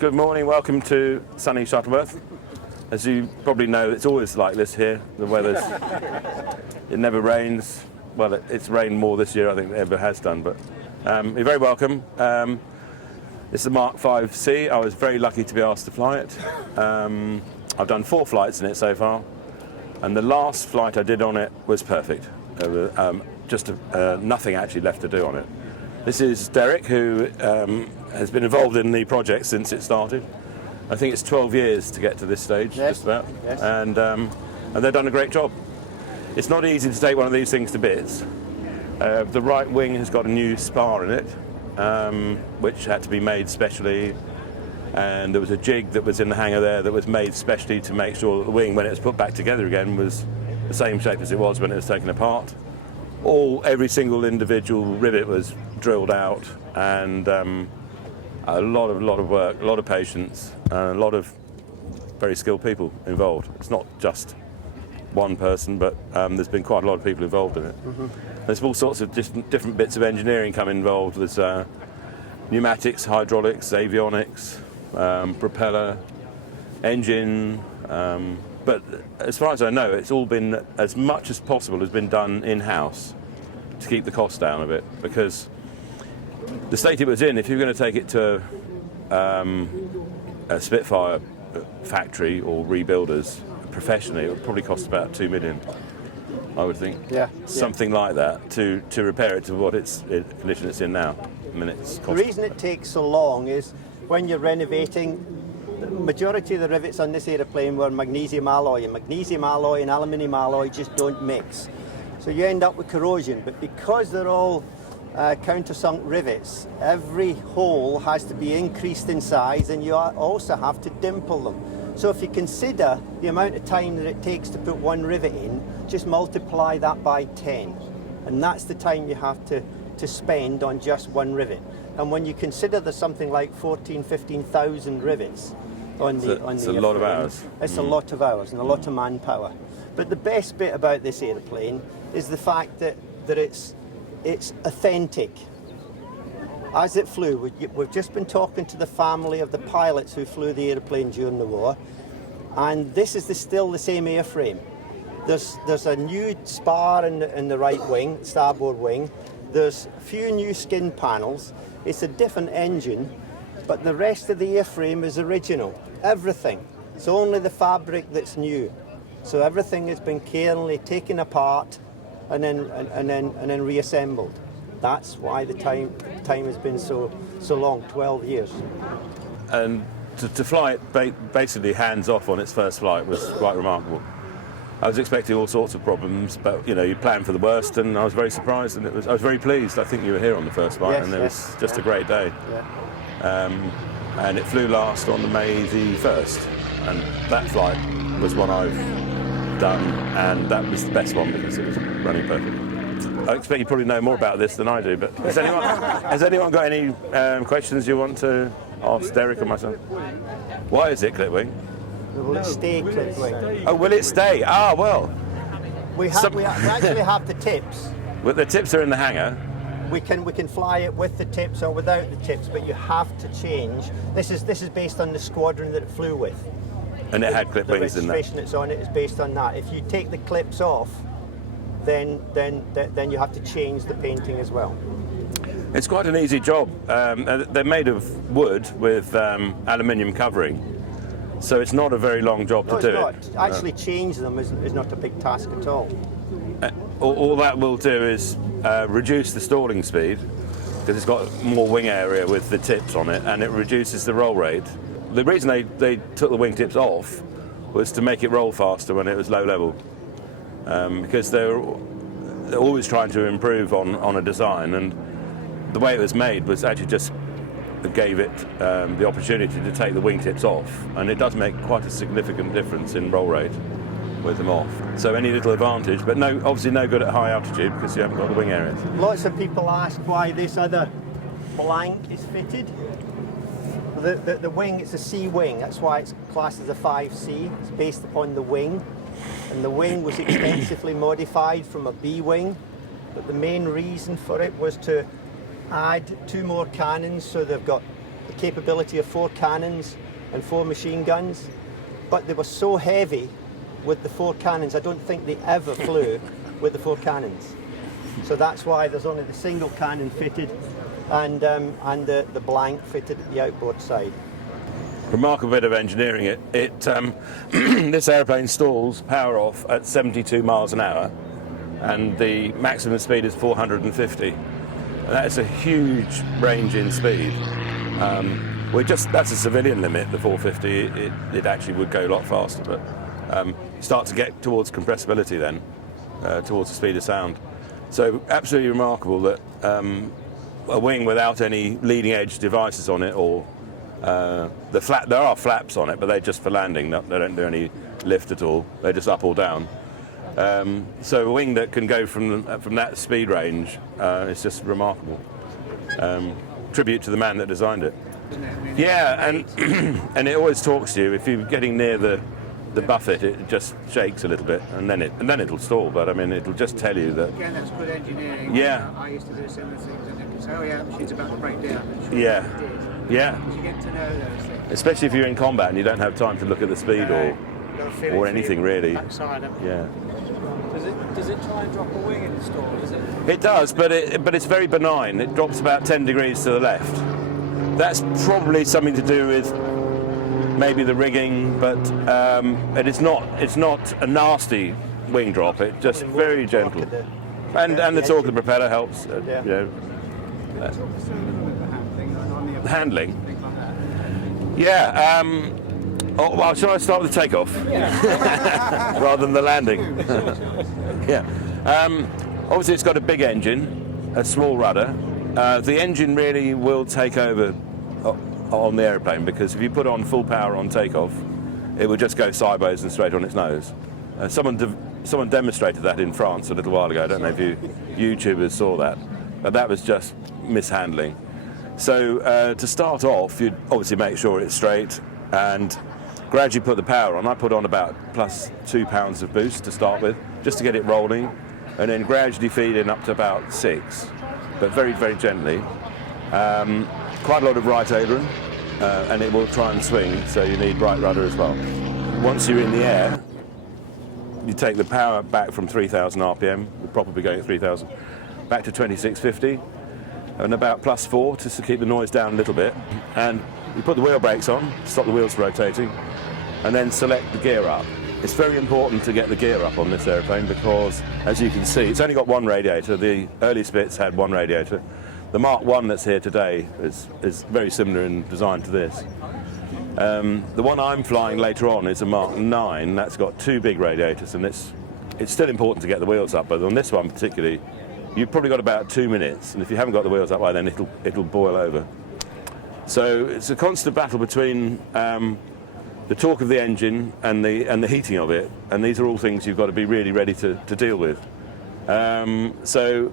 Good morning, welcome to sunny Shuttleworth. As you probably know, it's always like this here. The weather's, it never rains. Well, it's rained more this year, I think, than it ever has done, but you're very welcome. It's the Mark Vc. I was very lucky to be asked to fly it. I've done 4 flights in it so far, and the last flight I did on it was perfect. Just nothing actually left to do on it. This is Derek, who has been involved in the project since it started. I think it's 12 years to get to this stage, yes, just about, yes. And they've done a great job. It's not easy to take one of these things to bits. The right wing has got a new spar in it, which had to be made specially, and there was a jig that was in the hangar there that was made specially to make sure that the wing, when it was put back together again, was the same shape as it was when it was taken apart. Every single individual rivet was drilled out, and a lot of work, a lot of patience, and a lot of very skilled people involved. It's not just one person, but there's been quite a lot of people involved in it. Mm-hmm. There's all sorts of different bits of engineering come involved. There's pneumatics, hydraulics, avionics, propeller, engine, but as far as I know, it's all been, as much as possible, has been done in-house to keep the cost down a bit, because the state it was in, if you were going to take it to a Spitfire factory or rebuilders professionally, it would probably cost about 2 million, I would think. Yeah. Something like that to repair it to what condition it's in now. I mean, the reason it takes so long is when you're renovating, the majority of the rivets on this aeroplane were magnesium alloy, and aluminium alloy just don't mix. So you end up with corrosion, but because they're all countersunk rivets, every hole has to be increased in size, and you also have to dimple them. So if you consider the amount of time that it takes to put one rivet in, just multiply that by 10. And that's the time you have to spend on just one rivet. And when you consider there's something like 15,000 rivets on the it's a lot of hours. It's a lot of hours and a lot of manpower. But the best bit about this airplane is the fact that it's authentic. As it flew, we've just been talking to the family of the pilots who flew the airplane during the war, and this is still the same airframe. There's a new spar in the right wing, starboard wing. There's a few new skin panels. It's a different engine, but the rest of the airframe is original. Everything. It's only the fabric that's new. So everything has been carefully taken apart and then reassembled. That's why the time has been so long, 12 years. And to fly it basically hands off on its first flight was quite remarkable. I was expecting all sorts of problems, but you plan for the worst, and I was very surprised, and I was very pleased. I think you were here on the first flight, yes, and it was just a great day. Yeah. And it flew last on May the 1st, and that flight was one I've done, and that was the best one because it was running perfectly. I expect you probably know more about this than I do, but has anyone got any questions you want to ask Derek or myself? Why is it clip wing? Will it stay clip wing? Oh, will it stay? Ah, well. We actually have the tips. Well, the tips are in the hangar. We can fly it with the tips or without the tips, but you have to change. This is based on the squadron that it flew with. And it had clip wings in there. The registration that's on it is based on that. If you take the clips off, then you have to change the painting as well. It's quite an easy job. They're made of wood with aluminium covering, so it's not a very long job to do it. Actually, change them is not a big task at all. All that will do is reduce the stalling speed, because it's got more wing area with the tips on it, and it reduces the roll rate. The reason they took the wingtips off was to make it roll faster when it was low level, because they're always trying to improve on a design, and the way it was made was actually just gave it the opportunity to take the wingtips off, and it does make quite a significant difference in roll rate with them off. So any little advantage, but obviously no good at high altitude because you haven't got the wing area. Lots of people ask why this other blank is fitted. The wing, it's a C wing, that's why it's classed as a 5C. It's based upon the wing, and the wing was extensively modified from a B wing, but the main reason for it was to add 2 more cannons, so they've got the capability of 4 cannons and 4 machine guns, but they were so heavy with the 4 cannons, I don't think they ever flew with the 4 cannons. So that's why there's only the single cannon fitted and the blank fitted at the outboard side. Remarkable bit of engineering. This aeroplane stalls power off at 72 miles an hour, and the maximum speed is 450. And that's a huge range in speed. That's a civilian limit, the 450. It actually would go a lot faster, but you start to get towards compressibility then, towards the speed of sound. So absolutely remarkable that a wing without any leading edge devices on it, or there are flaps on it, but they're just for landing. They don't do any lift at all. They're just up or down. So a wing that can go from that speed range is just remarkable. Tribute to the man that designed it. Yeah, and and it always talks to you. If you're getting near the buffet, it just shakes a little bit, and then it'll stall. But I mean, it'll just tell you that. Again, that's good engineering. Yeah. I used to do similar things, and it can say, "Oh yeah, the machine's about to break down." Yeah. Yeah. You get to know those things. Especially if you're in combat and you don't have time to look at the speed or anything really. Yeah. Does it try and drop a wing in the stall? It does, but it's very benign. It drops about 10 degrees to the left. That's probably something to do with maybe the rigging, but it's not a nasty wing drop. It's just very gentle, and the torque of the propeller helps. The handling. Yeah. Well, shall I start with the takeoff rather than the landing? Yeah. Obviously, it's got a big engine, a small rudder. The engine really will take over on the aeroplane, because if you put on full power on takeoff, it will just go sideways and straight on its nose. Someone demonstrated that in France a little while ago. I don't know if you YouTubers saw that, but that was just mishandling. So to start off, you'd obviously make sure it's straight and gradually put the power on. I put on about plus 2 pounds of boost to start with, just to get it rolling, and then gradually feed in up to about 6, but very, very gently. Quite a lot of right aileron, and it will try and swing, so you need right rudder as well. Once you're in the air, you take the power back from 3,000 RPM, we'll probably be going at 3,000, back to 2650, and about plus 4 just to keep the noise down a little bit. And you put the wheel brakes on, stop the wheels rotating, and then select the gear up. It's very important to get the gear up on this aeroplane because, as you can see, it's only got one radiator. The early Spits had one radiator. The Mark 1 that's here today is very similar in design to this. The one I'm flying later on is a Mark 9. That's got 2 big radiators, and it's still important to get the wheels up, but on this one particularly, you've probably got about 2 minutes, and if you haven't got the wheels up by then, it'll boil over. So it's a constant battle between the torque of the engine and the heating of it, and these are all things you've got to be really ready to deal with. So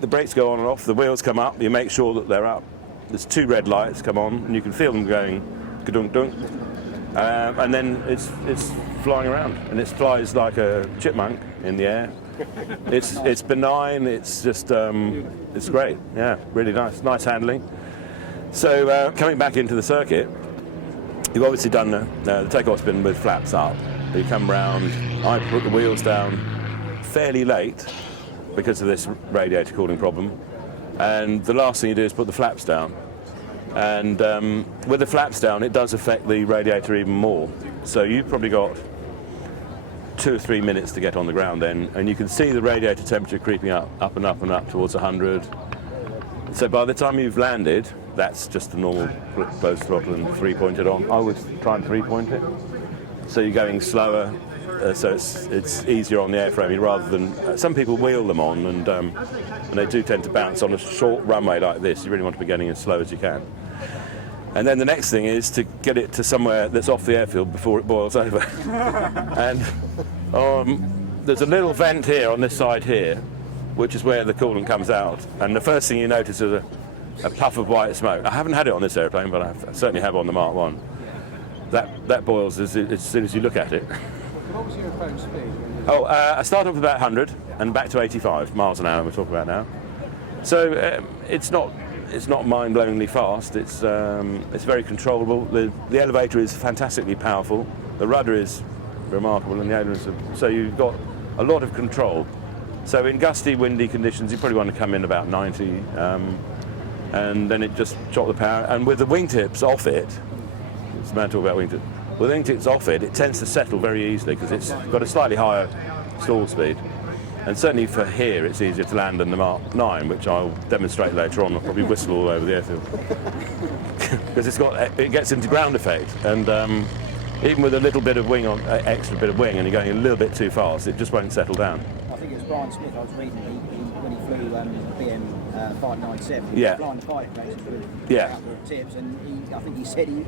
the brakes go on and off, the wheels come up, you make sure that they're up. There's 2 red lights come on, and you can feel them going ka-dunk-dunk. And then it's flying around, and it flies like a chipmunk in the air. It's benign, it's just, it's great, yeah, really nice handling. So coming back into the circuit, you've obviously done the takeoff's been with flaps up. You come round, I put the wheels down fairly late because of this radiator cooling problem, and the last thing you do is put the flaps down. And with the flaps down, it does affect the radiator even more. So you've probably got 2 or 3 minutes to get on the ground then, and you can see the radiator temperature creeping up and up and up towards 100. So by the time you've landed, that's just the normal closed throttle and 3-pointed on. I would try and 3-point it. So you're going slower, so it's easier on the airframe rather than... some people wheel them on, and they do tend to bounce on a short runway like this. You really want to be getting as slow as you can. And then the next thing is to get it to somewhere that's off the airfield before it boils over. And there's a little vent here on this side here, which is where the coolant comes out. And the first thing you notice is a puff of white smoke. I haven't had it on this airplane, but I certainly have on the Mark 1. That boils as soon as you look at it. What was your approach speed? Oh, I started off with about 100 and back to 85 miles an hour we're talking about now. So it's it's not mind-blowingly fast. It's very controllable. The elevator is fantastically powerful. The rudder is remarkable, and the ailerons so you've got a lot of control. So in gusty, windy conditions, you probably want to come in about 90, and then it just chop the power. And with the wingtips off it, it's mad to talk about wingtips. With the wingtips off it, it tends to settle very easily because it's got a slightly higher stall speed. And certainly for here, it's easier to land than the Mark 9, which I'll demonstrate later on. I'll probably whistle all over the airfield because it gets into ground effect, and even with a little bit of wing on, extra bit of wing, and you're going a little bit too fast, it just won't settle down. I think it was Brian Smith I was reading when he flew BM 597. Yeah. He was flying the fighter planes with Yeah. a couple of tips, and I think he said he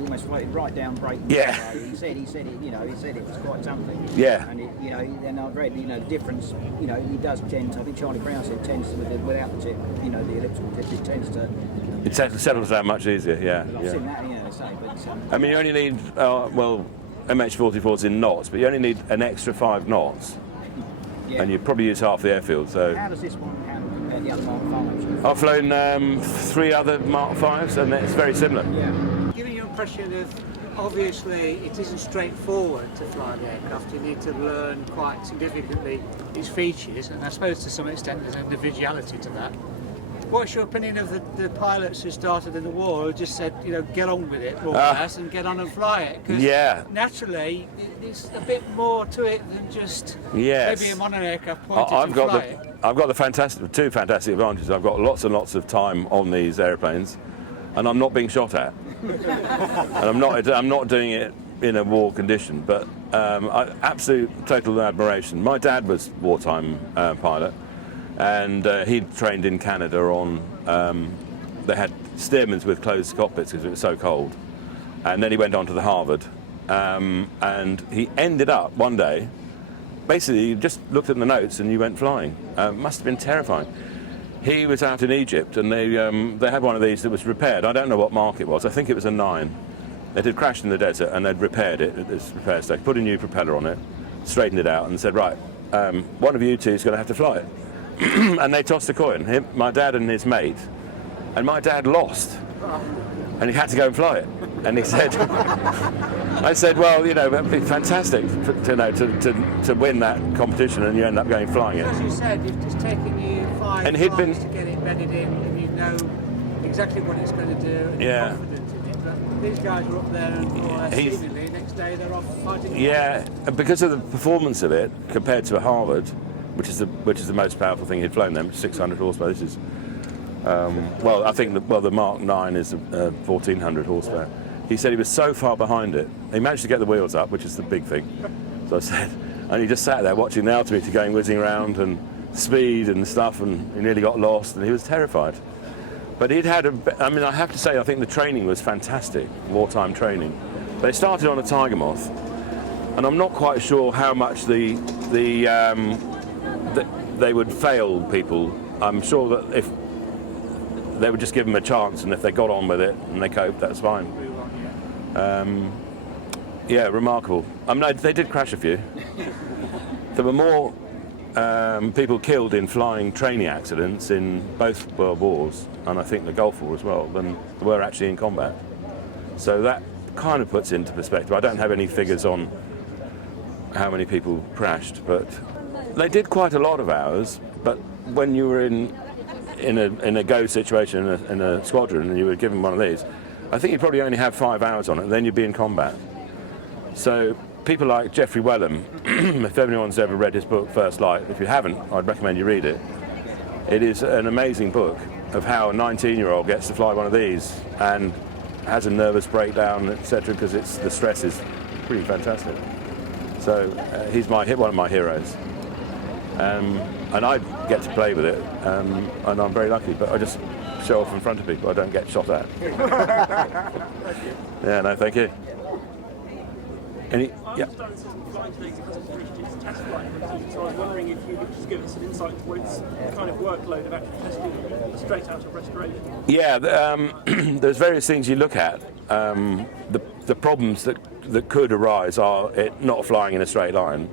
almost floated right down Brayton. Yeah. He said it was quite something. Yeah. And then I've read the difference. He does tend to. I think Charlie Brown said tends to without the tip. The elliptical tip, it tends to. It settles down much easier. Yeah. I've seen that. They say, but. I mean, you only need MH44's in knots, but you only need an extra 5 knots, and you probably use half the airfield. So. How does this one handle compared to the other Mark 5s? I've flown 3 other Mark 5s, and it's very similar. Yeah. Giving you an impression of, obviously, it isn't straightforward to fly the aircraft. You need to learn quite significantly its features, and I suppose to some extent there's an individuality to that. What's your opinion of the pilots who started in the war who just said, get on with it, more or less, and get on and fly it? Because naturally, there's a bit more to it than just maybe a modern aircraft pointed and fly it. I've got two fantastic advantages. I've got lots and lots of time on these airplanes, and I'm not being shot at. And I'm not doing it in a war condition, but absolute total admiration. My dad was wartime pilot, and he'd trained in Canada on. They had Stearmans with closed cockpits because it was so cold, and then he went on to the Harvard, and he ended up one day. Basically, you just looked at the notes and you went flying. Must have been terrifying. He was out in Egypt, and they had one of these that was repaired. I don't know what mark it was. I think it was a 9. It had crashed in the desert, and they'd repaired it at this repair station, put a new propeller on it, straightened it out, and said, right, one of you two is going to have to fly it. And they tossed a coin, my dad and his mate, and my dad lost. And he had to go and fly it. And he said, I said, well, it'd be fantastic to win that competition, and you end up going flying it. As you said, it's taken you 5 and flights to get it bedded in, and you know exactly what it's going to do, and you're confident in it. But these guys were up there, and seemingly next day they're off fighting. Yeah, and because of the performance of it compared to a Harvard, which is the most powerful thing he'd flown them, 600 horsepower. This is. I think the Mark 9 is 1400 horsepower. He said he was so far behind it. He managed to get the wheels up, which is the big thing. So I said, and he just sat there watching the altimeter going whizzing around and speed and stuff, and he nearly got lost, and he was terrified. But I have to say, I think the training was fantastic, wartime training. They started on a Tiger Moth, and I'm not quite sure how much they would fail people. I'm sure that if they would just give them a chance, and if they got on with it and they coped, that's fine. Remarkable. They did crash a few. There were more people killed in flying training accidents in both World Wars, and I think the Gulf War as well, than there were actually in combat. So that kind of puts into perspective. I don't have any figures on how many people crashed, but they did quite a lot of hours. But when you were in a go situation in a squadron and you were given one of these, I think you'd probably only have 5 hours on it, and then you'd be in combat. So people like Geoffrey Wellham, if anyone's ever read his book First Light, if you haven't, I'd recommend you read it. It is an amazing book of how a 19-year-old gets to fly one of these and has a nervous breakdown, etc., because the stress is pretty fantastic. So he's one of my heroes. And I get to play with it, and I'm very lucky, but I just show off in front of people. I don't get shot at. Yeah, no, thank you. I've just done some flying today because I've finished its test flight, so I was wondering if you could just give us an insight into what its kind of workload of actually testing straight out of restoration. Yeah, there's various things you look at. The problems that could arise are it not flying in a straight line,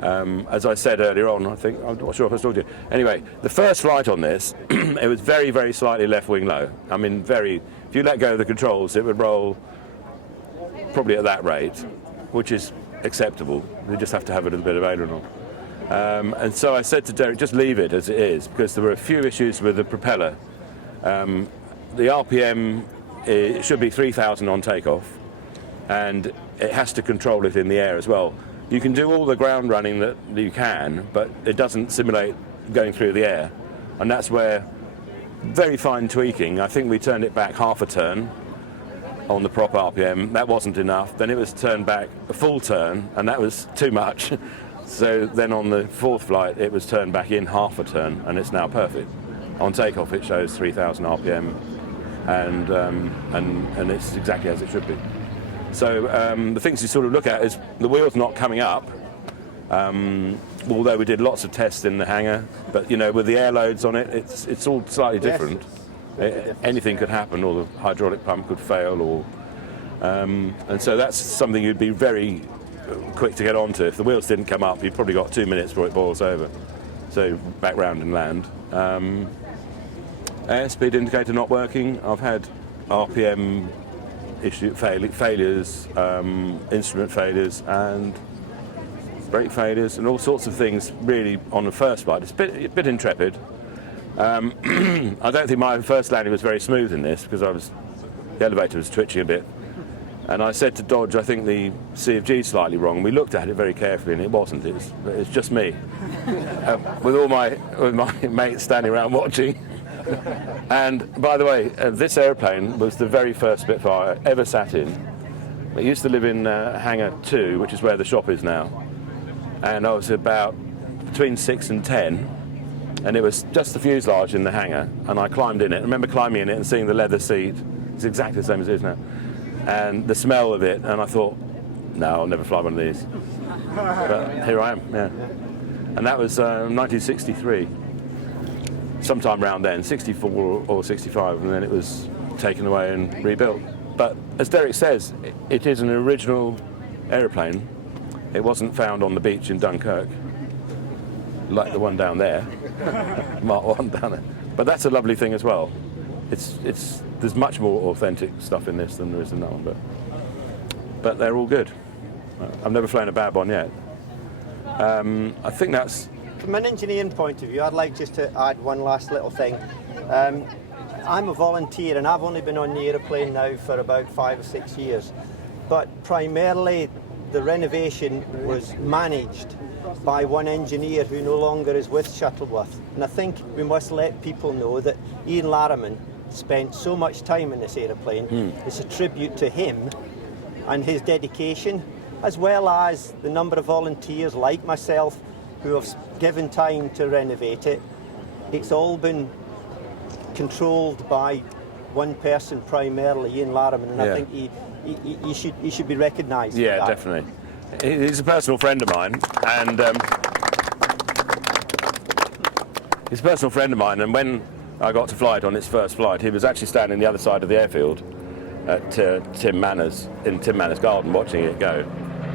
As I said earlier on, I think, I'm not sure if I told you. Anyway, the first flight on this, it was very, very slightly left wing low. I mean, if you let go of the controls, it would roll probably at that rate, which is acceptable. You just have to have a little bit of aileron on. And so I said to Derek, just leave it as it is, because there were a few issues with the propeller. The RPM, it should be 3,000 on takeoff, and it has to control it in the air as well. You can do all the ground running that you can, but it doesn't simulate going through the air. And that's where very fine tweaking, I think we turned it back half a turn on the prop RPM. That wasn't enough. Then it was turned back a full turn, and that was too much. So then on the fourth flight, it was turned back in half a turn, and it's now perfect. On takeoff, it shows 3,000 RPM, and it's exactly as it should be. So the things you sort of look at is the wheel's not coming up, although we did lots of tests in the hangar, but you know, with the air loads on it, it's all slightly different. Anything could happen, or the hydraulic pump could fail, or and so that's something you'd be very quick to get onto. If the wheels didn't come up, you've probably got 2 minutes before it boils over. So back round and land. Airspeed indicator not working. I've had RPM failures, instrument failures, and brake failures, and all sorts of things. Really, on the first flight, it's a bit intrepid. I don't think my first landing was very smooth in this because the elevator was twitching a bit. And I said to Dodge, I think the CFG is slightly wrong. And we looked at it very carefully, and it wasn't. It's just me, with my mates standing around watching. And by the way, this airplane was the very first Spitfire I ever sat in. I used to live in Hangar 2, which is where the shop is now. And I was about between 6 and 10, and it was just the fuselage in the hangar, and I climbed in it. I remember climbing in it and seeing the leather seat. It's exactly the same as it is now. And the smell of it, and I thought, no, I'll never fly one of these. But here I am, yeah. And that was 1963. Sometime around then, 64 or 65, and then it was taken away and rebuilt. But as Derek says, it is an original aeroplane. It wasn't found on the beach in Dunkirk, like the one down there, Mark 1 down there. But that's a lovely thing as well. There's much more authentic stuff in this than there is in that one, but they're all good. I've never flown a bad one yet. I think that's... From an engineering point of view, I'd like just to add one last little thing. I'm a volunteer, and I've only been on the aeroplane now for about 5 or 6 years. But primarily, the renovation was managed by one engineer who no longer is with Shuttleworth. And I think we must let people know that Ian Larriman spent so much time in this aeroplane. It's a tribute to him and his dedication, as well as the number of volunteers like myself who have given time to renovate it. It's all been controlled by one person primarily, Ian Larriman, and I think he should be recognised. Yeah, for that. definitely. He's a personal friend of mine, and when I got to fly it on its first flight, he was actually standing the other side of the airfield at Tim Manners, in Tim Manners' garden, watching it go.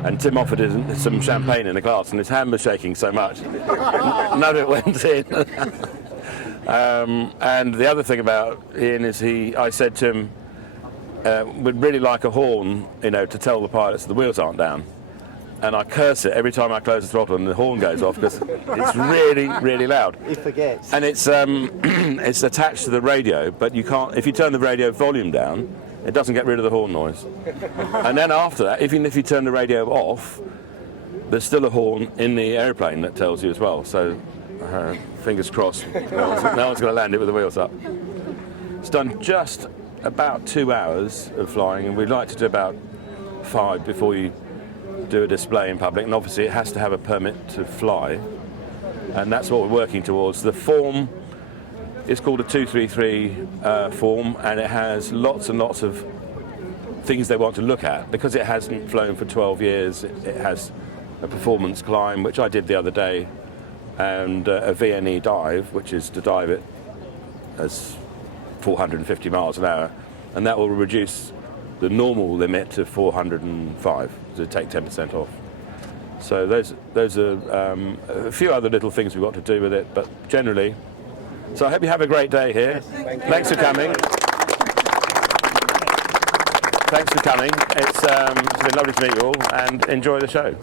And Tim offered him some champagne in a glass, and his hand was shaking so much, none of it went in. And the other thing about Ian is I said to him, we'd really like a horn, to tell the pilots the wheels aren't down. And I curse it every time I close the throttle and the horn goes off because it's really, really loud. He forgets. And it's it's attached to the radio, but you can't. If you turn the radio volume down, it doesn't get rid of the horn noise. And then after that, even if you turn the radio off, there's still a horn in the airplane that tells you as well. So fingers crossed, no one's going to land it with the wheels up. It's done just about 2 hours of flying, and we'd like to do about 5 before you do a display in public, and obviously it has to have a permit to fly, and that's what we're working towards. The form is called a 233 form, and it has lots and lots of things they want to look at. Because it hasn't flown for 12 years, it has a performance climb, which I did the other day, and a VNE dive, which is to dive it as 450 miles an hour, and that will reduce the normal limit to 405, so take 10% off. So those are a few other little things we've got to do with it, but generally. So I hope you have a great day here. Thanks for coming. Thanks for coming. It's been lovely to meet you all, and enjoy the show.